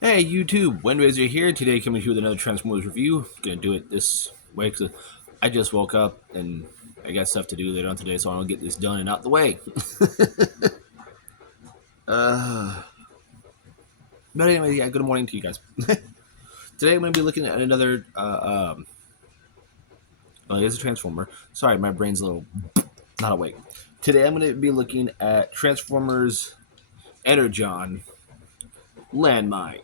Hey YouTube, Windraiser here. Today coming to you with another Transformers review. Gonna do it this way because I just woke up and I got stuff to do later on today, so I want to get this done and out the way. uh, but anyway, yeah, good morning to you guys. Today I'm gonna be looking at another. Well, it's a Transformer. Sorry, my brain's a little not awake. Today I'm gonna be looking at Transformers Energon Landmine.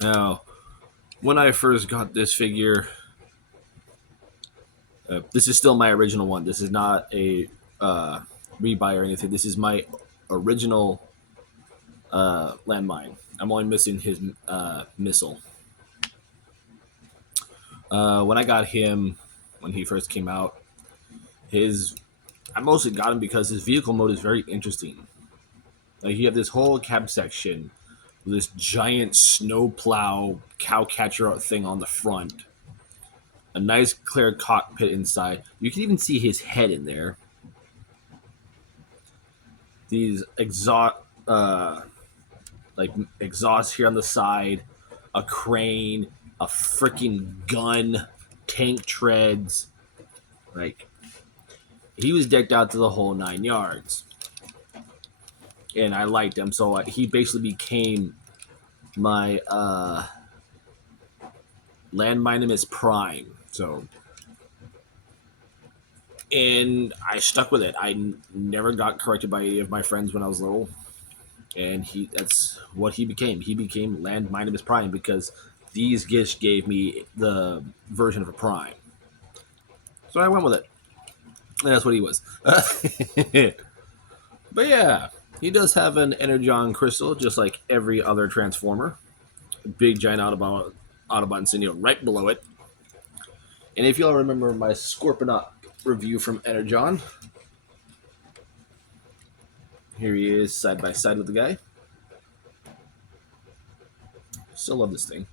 Now, when I first got this figure, this is still my original one. This is not a rebuy or anything. This is my original landmine. I'm only missing his missile. When I got him, when he first came out, his I mostly got him because his vehicle mode is very interesting. Like you have this whole cab section with this giant snowplow cow catcher thing on the front, a nice clear cockpit inside. You can even see his head in there. These exhaust here on the side, a crane, a freaking gun, tank treads. Like he was decked out to the whole 9 yards, and I liked him. So he basically became my Landmine Prime. So, and I stuck with it. I never got corrected by any of my friends when I was little, and that's what he became. He became Landmine Prime because these gifts gave me the version of a Prime. So I went with it. And that's what he was. But yeah, he does have an Energon crystal, just like every other Transformer. Big giant Autobot insignia right below it. And if y'all remember my Scorponaut review from Energon, here he is side by side with the guy. Still love this thing.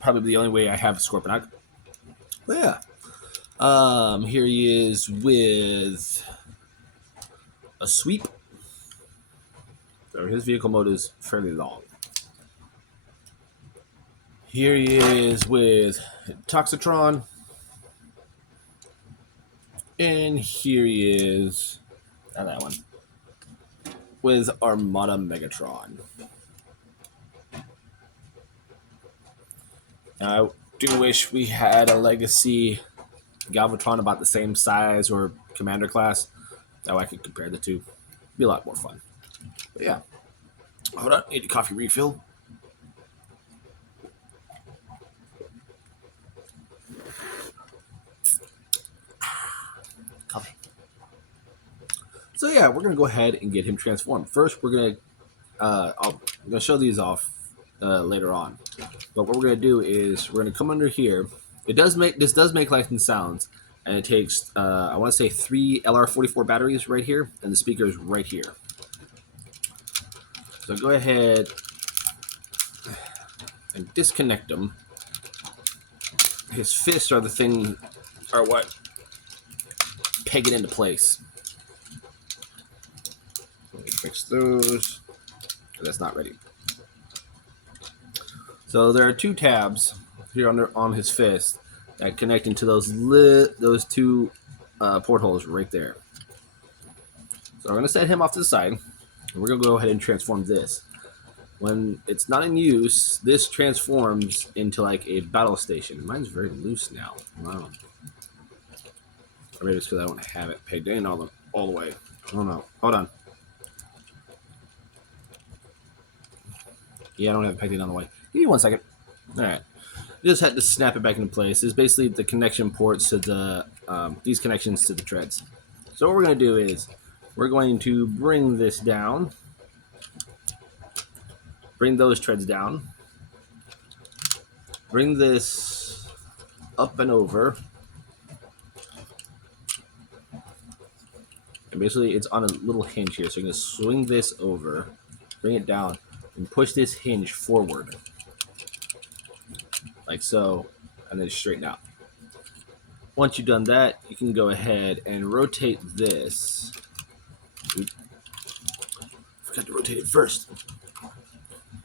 Probably the only way I have a Scorponaut. But yeah. Here he is with a sweep. So his vehicle mode is fairly long. Here he is with Toxitron. And here he is, not that one, with Armada Megatron. I do wish we had a Legacy Galvatron about the same size or Commander class. That way I could compare the two. Be a lot more fun. But yeah. Hold on, need a coffee refill. Coffee. So yeah, we're gonna go ahead and get him transformed. First, I'm gonna show these off later on. But what we're gonna do is we're gonna come under here. This does make licensed sounds, and it takes I want to say 3 LR44 batteries right here, and the speakers right here. So go ahead and disconnect them. His fists are what peg it into place. Let me fix those. That's not ready. So there are 2 tabs here on his fist that connect into those two portholes right there. So I'm going to set him off to the side, and we're going to go ahead and transform this. When it's not in use, this transforms into like a battle station. Mine's very loose now. Wow. Or maybe it's because I don't have it pegged in all the way. I don't know. Hold on. Yeah, I don't have it pegged in all the way. Give me 1 second. All right. Just had to snap it back into place. It's basically the connection ports to the these connections to the treads. So what we're going to do is we're going to bring this down, bring those treads down, bring this up and over, and basically it's on a little hinge here. So you're going to swing this over, bring it down, and push this hinge forward, like so, and then straighten out. Once you've done that, you can go ahead and rotate this. Forgot to rotate it first.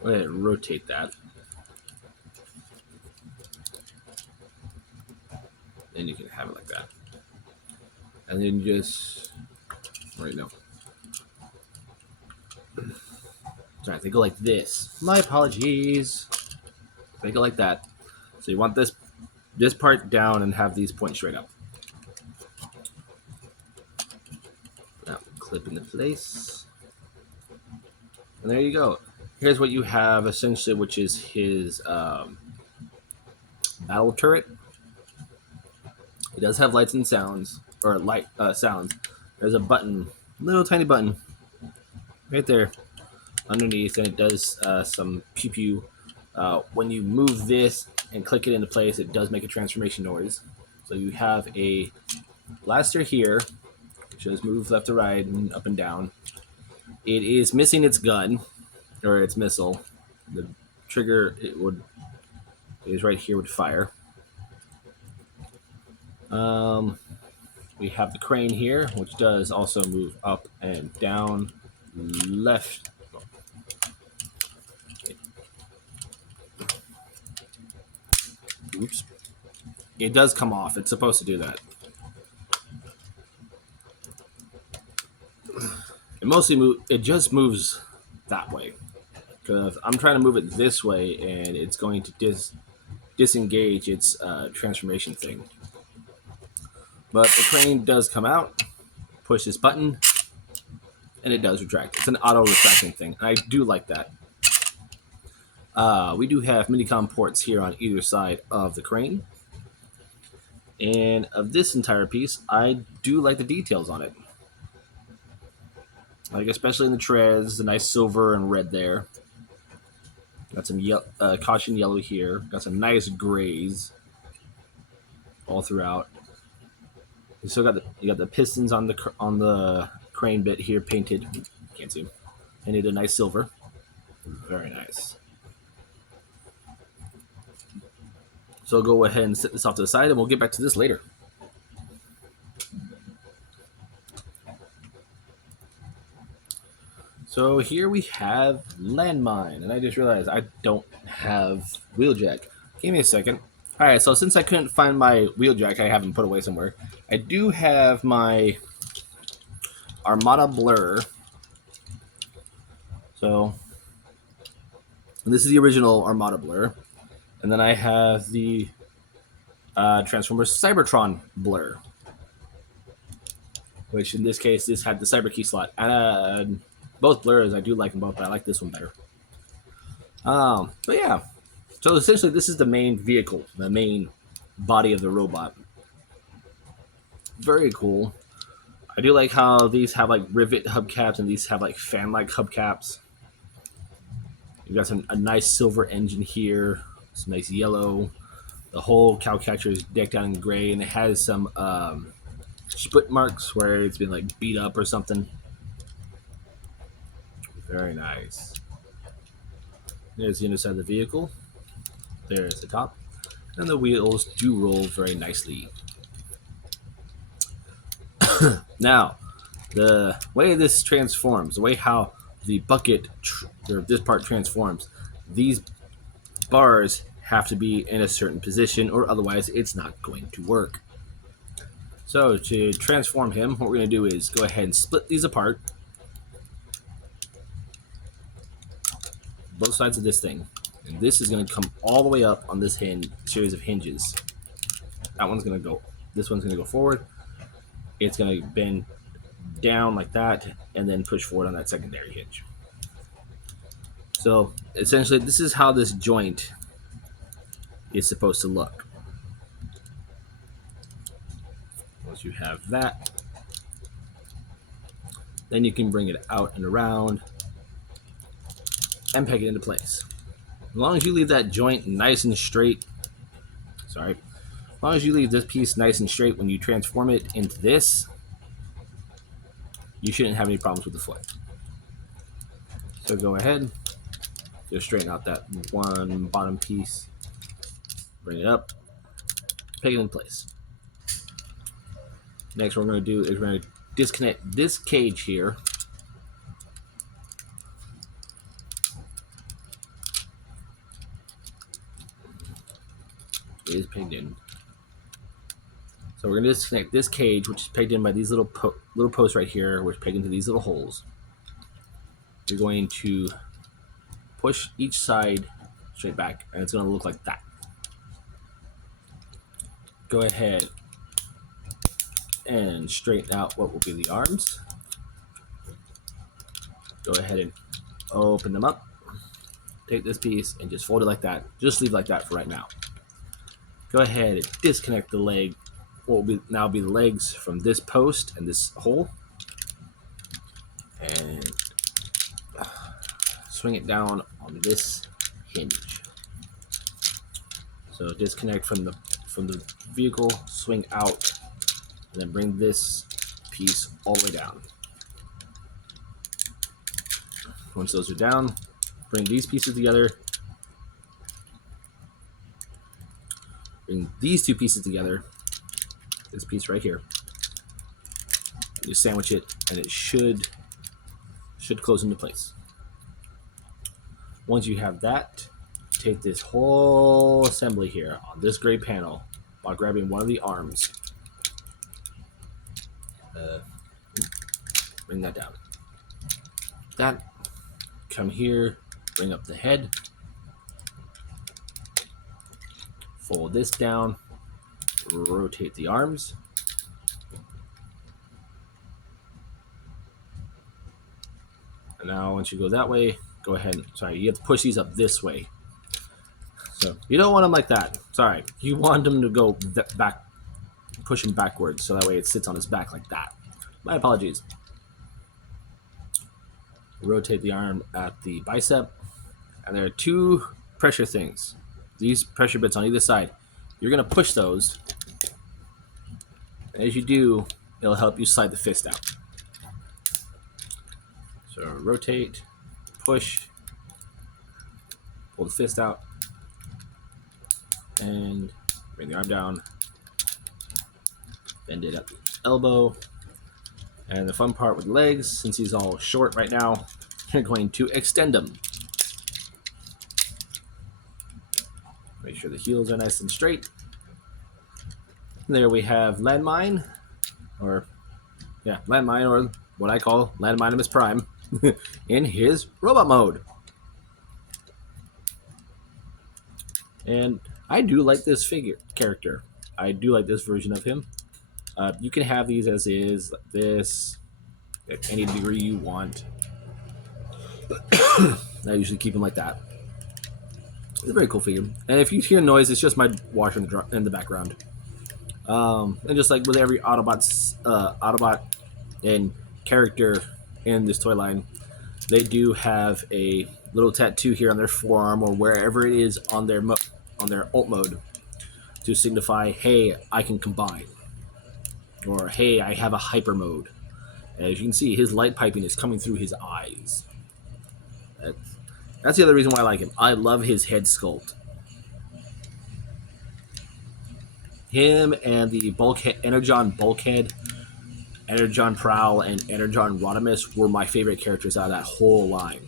Go ahead and rotate that. And you can have it like that. And then just, right now. Sorry, they go like this. My apologies. They go like that. So you want this part down and have these points straight up. Now clip into place. And there you go. Here's what you have essentially, which is his battle turret. It does have lights and sounds, or light sounds. There's a button, little tiny button, right there underneath, and it does some pew pew. When you move this and click it into place, it does make a transformation noise. So you have a blaster here, which does move left to right and up and down. It is missing its gun, or its missile. The trigger is right here with fire. We have the crane here, which does also move up and down, left. Oops. It does come off. It's supposed to do that. It just moves that way. Because I'm trying to move it this way, and it's going to disengage its transformation thing. But the crane does come out, push this button, and it does retract. It's an auto-retracting thing, and I do like that. We do have minicom ports here on either side of the crane. And of this entire piece, I do like the details on it. Like, especially in the treads, the nice silver and red there. Got some caution yellow here. Got some nice grays all throughout. You still got the pistons on the crane bit here painted. Can't see. Painted a nice silver. Very nice. So I'll go ahead and set this off to the side, and we'll get back to this later. So here we have Landmine, and I just realized I don't have Wheeljack. Give me a second. Alright, so since I couldn't find my Wheeljack, I have him put away somewhere. I do have my Armada Blur. So, this is the original Armada Blur. And then I have the Transformers Cybertron Blur. Which in this case, this had the Cyber Key slot. And both blurs, I do like them both, but I like this one better. But yeah. So essentially, this is the main vehicle, the main body of the robot. Very cool. I do like how these have like rivet hubcaps and these have like fan-like hubcaps. You've got a nice silver engine here, some nice yellow. The whole cowcatcher is decked out in gray, and it has some split marks where it's been like beat up or something. Very nice. There's the underside of the vehicle. There's the top. And the wheels do roll very nicely. Now, the way this transforms, the way how the bucket, or this part transforms, these bars have to be in a certain position or otherwise it's not going to work. So to transform him, what we're going to do is go ahead and split these apart. Both sides of this thing. And this is going to come all the way up on this series of hinges. That one's going to go, this one's going to go forward. It's going to bend down like that and then push forward on that secondary hinge. So essentially, this is how this joint is supposed to look. Once you have that, then you can bring it out and around and peg it into place. As long as you leave that joint nice and straight, as long as you leave this piece nice and straight when you transform it into this, you shouldn't have any problems with the foot. So go ahead, just straighten out that one bottom piece, bring it up, peg it in place. Next, what we're going to do is we're going to disconnect this cage here is pegged in. So we're going to disconnect this cage, which is pegged in by these little posts right here, which peg into these little holes. You're going to push each side straight back, and it's going to look like that. Go ahead and straighten out what will be the arms. Go ahead and open them up. Take this piece and just fold it like that. Just leave it like that for right now. Go ahead and disconnect the leg, what will now be the legs from this post and this hole. And swing it down on this hinge. So disconnect from the vehicle, swing out, and then bring this piece all the way down. Once those are down, bring these pieces together. Bring these two pieces together. This piece right here. You sandwich it, and it should close into place. Once you have that, take this whole assembly here on this gray panel by grabbing one of the arms. Bring that down. That. Come here, bring up the head. Fold this down. Rotate the arms. And now once you go that way, go ahead and, sorry, you have to push these up this way. So you don't want them like that. Sorry, you want them to go back, push him backwards, so that way it sits on his back like that. My apologies. Rotate the arm at the bicep, and there are two pressure things. These pressure bits on either side. You're going to push those. And as you do, it'll help you slide the fist out. So rotate, push, pull the fist out, and bring the arm down. Bend it at the elbow. And the fun part with legs, since he's all short right now, you're going to extend them. Make sure the heels are nice and straight. There we have Landmine, or what I call Landmine Prime, in his robot mode. And I do like this character. I do like this version of him. You can have these as is, like this, at any degree you want. I usually keep them like that. It's a very cool figure. And if you hear noise, it's just my washer in the background. And just like with every Autobot and character in this toy line, they do have a little tattoo here on their forearm or wherever it is on their alt mode to signify, hey, I can combine. Or, hey, I have a hyper mode. As you can see, his light piping is coming through his eyes. That's the other reason why I like him. I love his head sculpt. Him and the Energon Bulkhead, Energon Prowl, and Energon Rodimus were my favorite characters out of that whole line.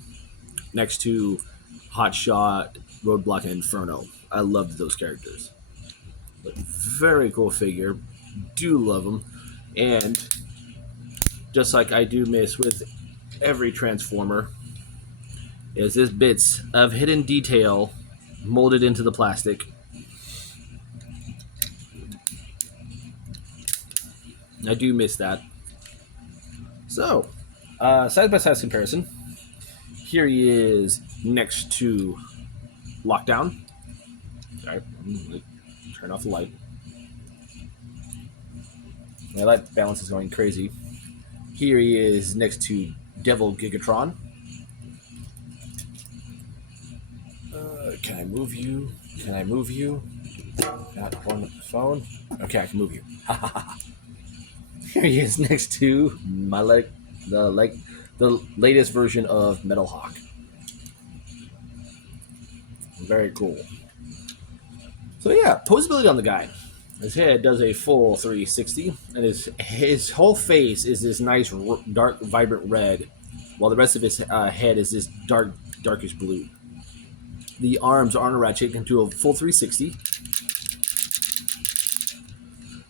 Next to Hotshot, Roadblock, and Inferno. I loved those characters. But very cool figure. Do love them. And just like I do miss with every Transformer, is this bits of hidden detail molded into the plastic. I do miss that. So, side-by-side comparison. Here he is next to Lockdown. Sorry, turn off the light. My light balance is going crazy. Here he is next to Devil Gigatron. Can I move you? Can I move you? Not on the phone. Okay, I can move you. Here he is next to the latest version of Metal Hawk. Very cool. So yeah, posability on the guy. His head does a full 360, and his whole face is this nice dark, vibrant red, while the rest of his head is this darkish blue. The arms are on a ratchet into a full 360.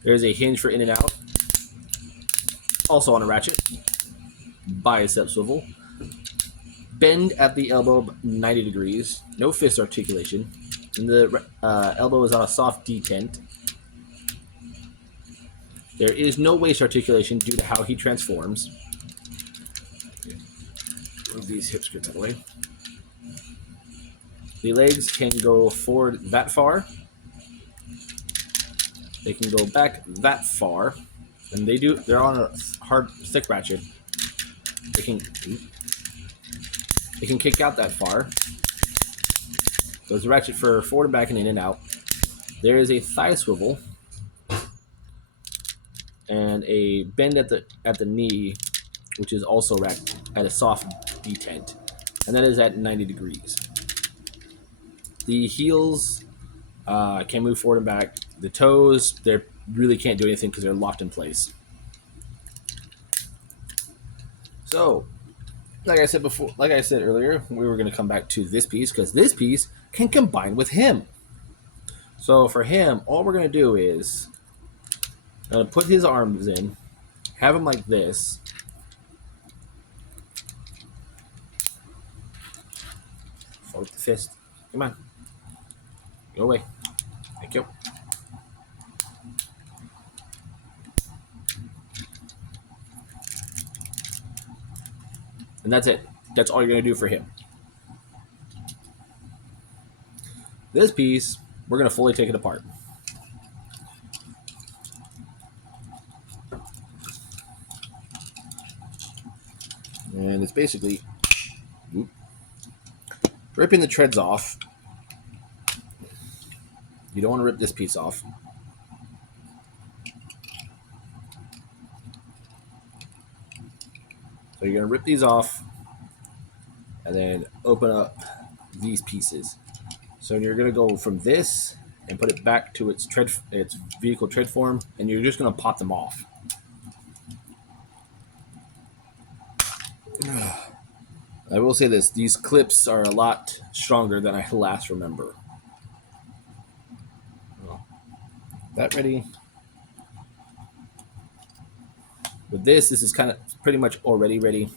There's a hinge for in and out. Also on a ratchet. Bicep swivel. Bend at the elbow 90 degrees. No fist articulation. And the elbow is on a soft detent. There is no waist articulation due to how he transforms. Move these hip skirts out of the way. The legs can go forward that far. They can go back that far. And they're on a hard stick ratchet. They can kick out that far. There's a ratchet for forward and back and in and out. There is a thigh swivel and a bend at the knee, which is also at a soft detent, and that is at 90 degrees. The heels can move forward and back. The toes, they really can't do anything because they're locked in place. So, like I said earlier, we were going to come back to this piece because this piece can combine with him. So for him, all we're going to do is I'm going to put his arms in, have him like this. Fold the fist. Come on. Go away. Thank you. And that's it. That's all you're going to do for him. This piece, we're going to fully take it apart. And it's basically ripping the treads off. You don't want to rip this piece off. So you're going to rip these off and then open up these pieces. So you're going to go from this and put it back to its vehicle tread form, and you're just going to pop them off. I will say this, these clips are a lot stronger than I last remember. That ready? With this is kind of pretty much already ready.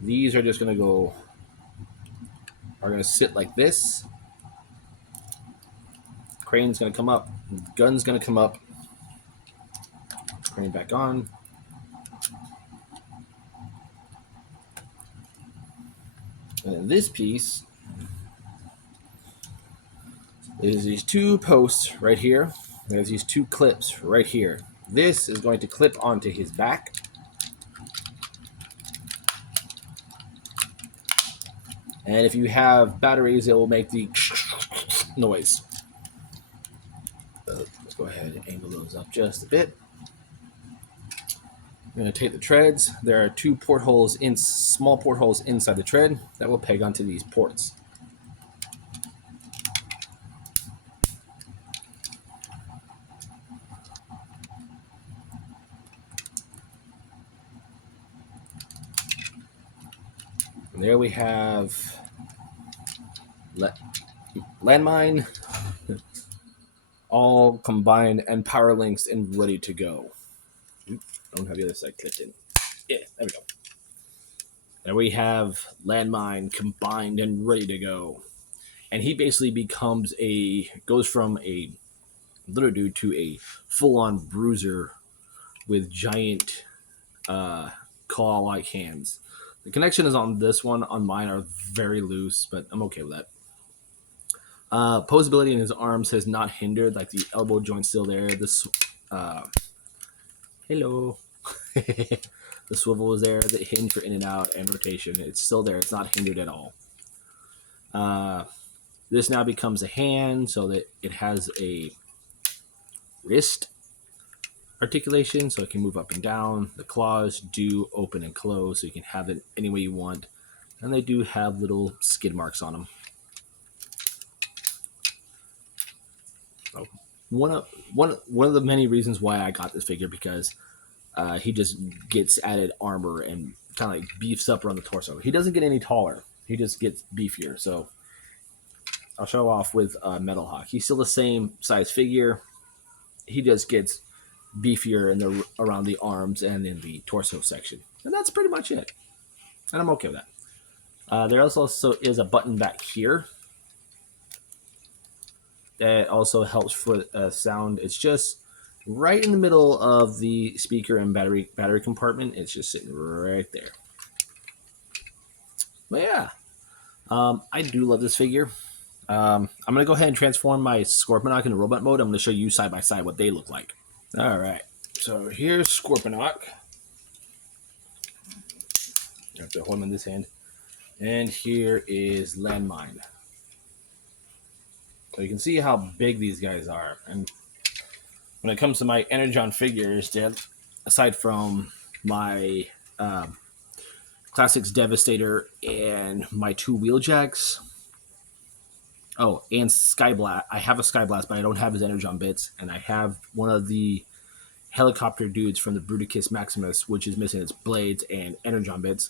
These are just going to sit like this. Crane's going to come up. Gun's going to come up. Crane back on. And this piece is these two posts right here. There's these two clips right here. This is going to clip onto his back. And if you have batteries, it will make the noise. Let's go ahead and angle those up just a bit. I'm going to take the treads. There are two portholes, small portholes inside the tread that will peg onto these ports. And there we have Landmine, all combined and power links and ready to go. I don't have the other side clipped in. Yeah, there we go. There we have Landmine combined and ready to go. And he basically goes from a little dude to a full-on bruiser with giant claw-like hands. The connection is on this one. On mine are very loose, but I'm okay with that. Posability in his arms has not hindered, like the elbow joint's still there. This, hello. The swivel is there, the hinge for in and out and rotation. It's still there. It's not hindered at all. This now becomes a hand so that it has a wrist articulation so it can move up and down. The claws do open and close so you can have it any way you want. And they do have little skid marks on them. So one of the many reasons why I got this figure, because he just gets added armor and kind of like beefs up around the torso. He doesn't get any taller. He just gets beefier. So I'll show off with Metal Hawk. He's still the same size figure. He just gets beefier in the around the arms and in the torso section, and that's pretty much it. And I'm okay with that. There also is a button back here that also helps for sound. It's just right in the middle of the speaker and battery compartment. It's just sitting right there. But yeah, I do love this figure. I'm gonna go ahead and transform my Scorponok into robot mode. I'm gonna show you side by side what they look like. All right, so here's Scorponok. I have to hold him in this hand, and here is Landmine. So you can see how big these guys are. And when it comes to my Energon figures, aside from my Classics Devastator and my 2 Wheeljacks, oh, and Skyblast. I have a Skyblast, but I don't have his Energon bits. And I have one of the helicopter dudes from the Bruticus Maximus, which is missing its blades and Energon bits.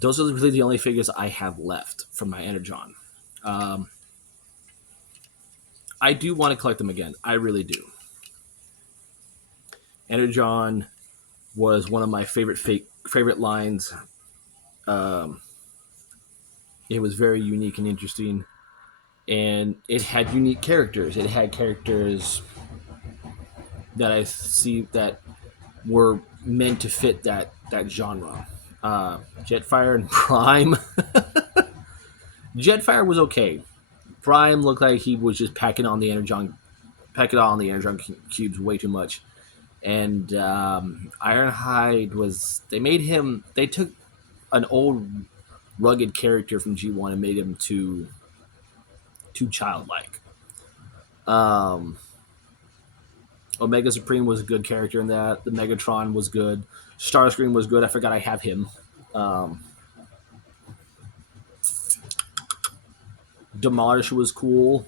Those are really the only figures I have left from my Energon. I do want to collect them again. I really do. Energon was one of my favorite lines. It was very unique and interesting, and it had unique characters. It had characters that I see that were meant to fit that genre. Jetfire and Prime. Jetfire was okay. Prime looked like he was just packing on the Energon cubes way too much. And Ironhide was, they took an old rugged character from G1 and made him too childlike. Omega Supreme was a good character in that. The Megatron was good. Starscream was good. I forgot I have him. Demolish was cool.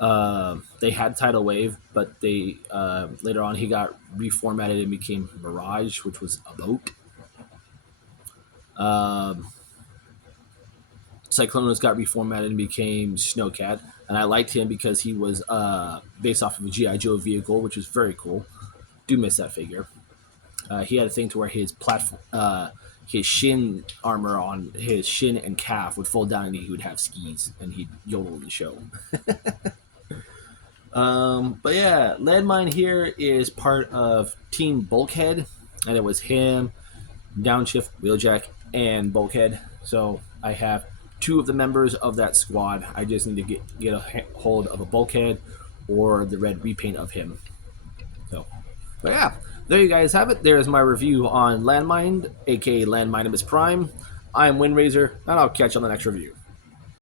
They had Tidal Wave, but they later on he got reformatted and became Mirage, which was a boat. Cyclonus got reformatted and became Snowcat, and I liked him because he was based off of a G.I. Joe vehicle, which was very cool. Do miss that figure. He had a thing to where his his shin armor on his shin and calf would fold down, and he would have skis, and he'd yodel the show. But yeah, Landmine here is part of Team Bulkhead, and it was him, Downshift, Wheeljack, and Bulkhead. So I have 2 of the members of that squad. I just need to get a hold of a Bulkhead or the red repaint of him. So, but yeah, there you guys have it. There's my review on Landmine, aka Landmine Prime. I am Windraiser, and I'll catch you on the next review.